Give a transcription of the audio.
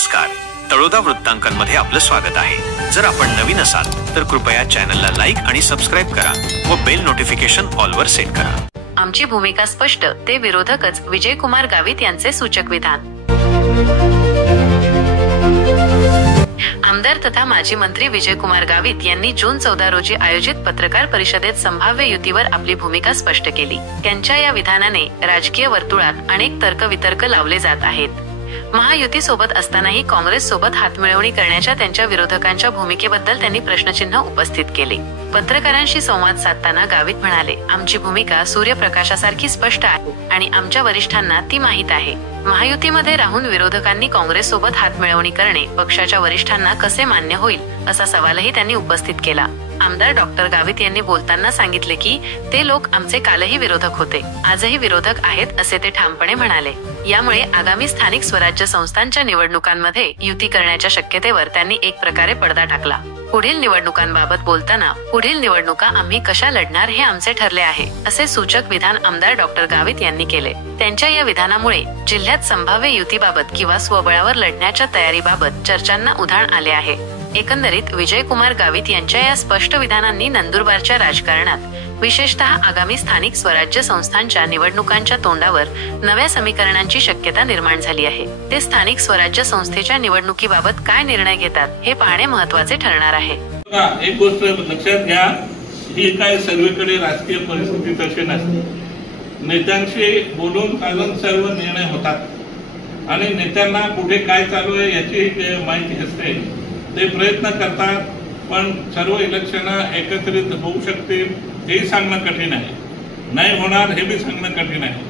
नमस्कार, तळोदा वृत्तांकनमध्ये आपलं स्वागत आहे। जर आपण नवीन असाल तर कृपया चॅनलला लाईक आणि सबस्क्राइब करा व बेल नोटिफिकेशन ऑल वर सेट करा। आमची भूमिका स्पष्ट, ते विरोधकच विजयकुमार गावित यांचे सूचक विधान। आमदार तथा माजी मंत्री विजयकुमार गावित यांनी जून 14 रोजी आयोजित पत्रकार परिषदेत संभाव्य युतीवर आपली भूमिका स्पष्ट केली। त्यांच्या या विधानाने राजकीय वर्तुळात अनेक तर्कवितर्क लावले जात आहेत। महायुती सोबत असतानाही काँग्रेस सोबत हातमिळवणी करण्याच्या त्यांच्या विरोधकांच्या भूमिकेबद्दल त्यांनी प्रश्नचिन्ह उपस्थित केले। पत्रकारांशी संवाद साधताना गावित म्हणाले, आमची भूमिका सूर्यप्रकाशासारखी स्पष्ट आहे आणि आमच्या वरिष्ठांना ती माहीत आहे। महायुतीमध्ये राहून विरोधकांनी काँग्रेस सोबत हातमिळवणी करणे पक्षाच्या वरिष्ठांना कसे मान्य होईल असा सवालही त्यांनी उपस्थित केला। आमदार डॉक्टर गावित यांनी बोलताना सांगितले की ते लोक आमचे कालही विरोधक होते, आजही विरोधक आहेत असे ते ठामपणे म्हणाले। यामुळे आगामी स्थानिक स्वराज्य संस्थांच्या निवडणुकांमध्ये युती करण्याच्या शक्यतेवर त्यांनी एक प्रकारे पडदा टाकला। पुढील निवडणुकांबाबत बोलताना, पुढील निवडणुका आम्ही कशा लढणार हे आमचे ठरले आहे असे सूचक विधान आमदार डॉक्टर गावित यांनी केले। त्यांच्या या विधानामुळे जिल्ह्यात संभाव्य युतीबाबत किंवा स्वबळावर लढण्याच्या तयारीबाबत चर्चांना उधाण आले आहे। एकंदरीत विजयकुमार गावित यांच्या या स्पष्ट विधानांनी नंदुरबारच्या राजकारणात विशेषतः आगामी स्थानिक स्वराज्य संस्थांच्या निवडणुकांच्या तोंडावर नव्या समीकरणांची शक्यता निर्माण झाली आहे। ते स्थानिक स्वराज्य संस्थेच्या निवडणुकीबाबत काय निर्णय घेतात हे पाहणे महत्त्वाचे ठरणार आहे। एक गोष्ट लक्षात घ्या, ही काय सर्वेकडे राजकीय परिस्थिती तशी नसते। नेत्यांशी बोलून चालून सर्व निर्णय होतात आणि नेत्यांना कुठे काय चालू आहे याची माहिती असते। ते प्रयत्न करतात, पण सर्व इलेक्शन एकत्रित होऊ शकतील हे सांगणं कठीण आहे, नाही होणार हे बी सांगणं कठीण आहे।